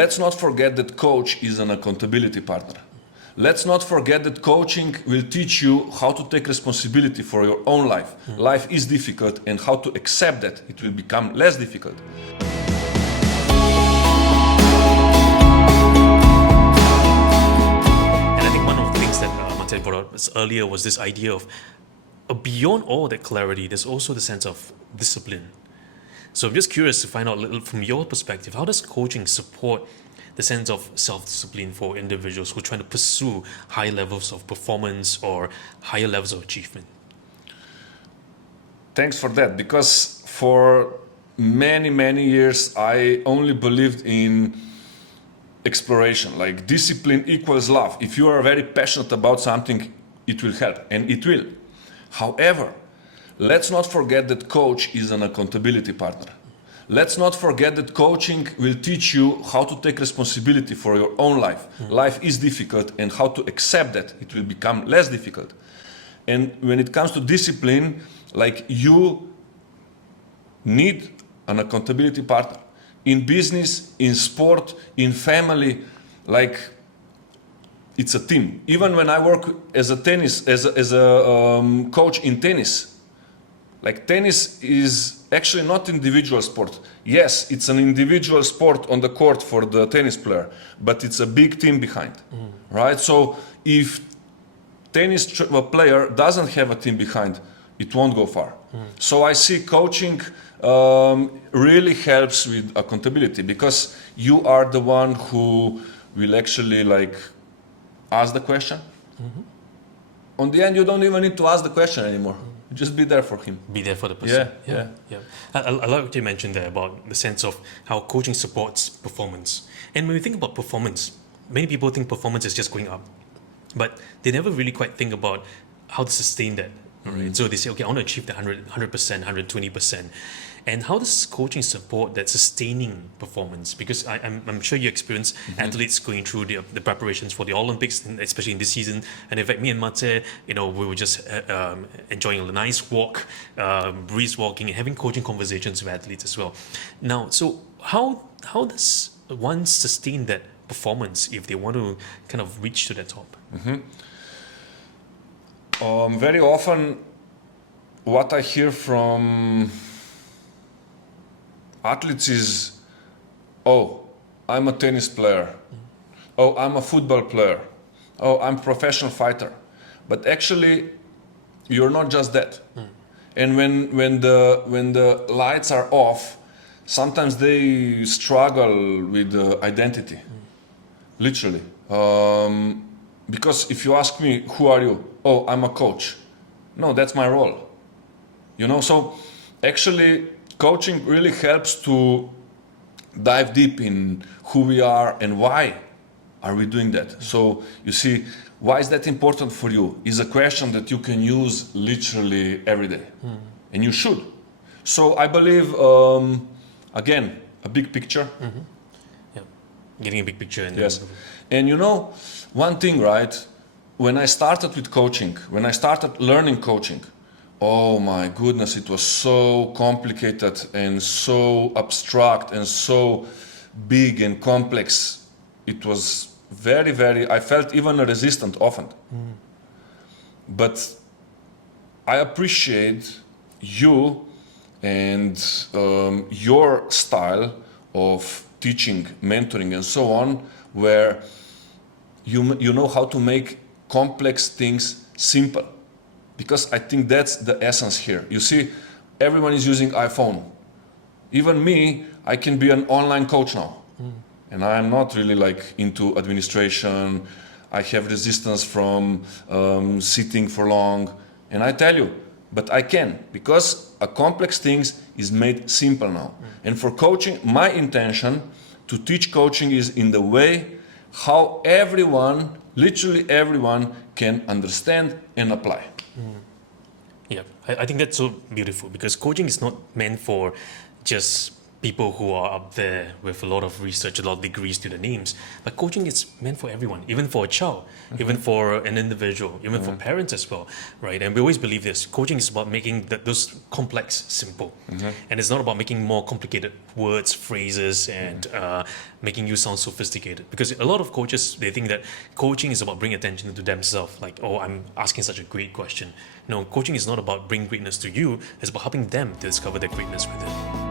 Let's not forget that coach is an accountability partner. Let's not forget that coaching will teach you how to take responsibility for your own life. Life is difficult, and how to accept that it will become less difficult. And I think one of the things that Matej brought up earlier was this idea of beyond all that clarity, there's also the sense of discipline. So I'm just curious to find out a little from your perspective, how does coaching support the sense of self-discipline for individuals who are trying to pursue high levels of performance or higher levels of achievement? Thanks for that, because for many years I only believed in exploration, like discipline equals love. If you are very passionate about something, it will help, and it will. However, let's not forget that coach is an accountability partner. Let's not forget that coaching will teach you how to take responsibility for your own life. Life is difficult, and how to accept that it will become less difficult. And when it comes to discipline, like, you need an accountability partner. In business, in sport, in family, like, it's a team. Even when I work as a coach in tennis, like, tennis is actually not individual sport. Yes, it's an individual sport on the court for the tennis player, but it's a big team behind, right? So if tennis player doesn't have a team behind, it won't go far. So I see coaching really helps with accountability, because you are the one who will actually, like, ask the question. On the end, you don't even need to ask the question anymore. Just be there for him. Be there for the person. Yeah. I like what you mentioned there about the sense of how coaching supports performance. And when we think about performance, many people think performance is just going up, but they never really quite think about how to sustain that. Right? So they say, okay, I want to achieve the 100%, 120%. And how does coaching support that sustaining performance? Because I'm sure you experience athletes going through the preparations for the Olympics, especially in this season. And in fact, me and Matej, we were just enjoying a nice walk, breeze walking, and having coaching conversations with athletes as well. Now, so how does one sustain that performance if they want to kind of reach to the top? Very often, what I hear from athletes is, oh, I'm a tennis player. Oh, I'm a football player. Oh, I'm a professional fighter. But actually, you're not just that. And when the lights are off, sometimes they struggle with identity, literally. Because if you ask me, who are you? Oh, I'm a coach. No, that's my role. So actually, coaching really helps to dive deep in who we are and why are we doing that. So you see, why is that important for you is a question that you can use literally every day. And you should. So I believe, again, a big picture. Yeah, getting a big picture. And yes. And one thing, right? When I started with coaching, when I started learning coaching, oh my goodness, it was so complicated and so abstract and so big and complex. It was very, I felt even resistant often. But I appreciate you and your style of teaching, mentoring, and so on, where you know how to make complex things simple. Because I think that's the essence here. You see, everyone is using iPhone. Even me, I can be an online coach now. And I am not really like into administration. I have resistance from sitting for long. And I tell you, but I can, because a complex things is made simple now. And for coaching, my intention to teach coaching is in the way how everyone, literally everyone, can understand and apply. Yeah, I think that's so beautiful, because coaching is not meant for just people who are up there with a lot of research, a lot of degrees to the names. But coaching is meant for everyone, even for a child, even for an individual, even for parents as well, right? And we always believe this. Coaching is about making those complex simple. And it's not about making more complicated words, phrases, and making you sound sophisticated. Because a lot of coaches, they think that coaching is about bringing attention to themselves. Like, oh, I'm asking such a great question. No, coaching is not about bringing greatness to you. It's about helping them to discover their greatness within.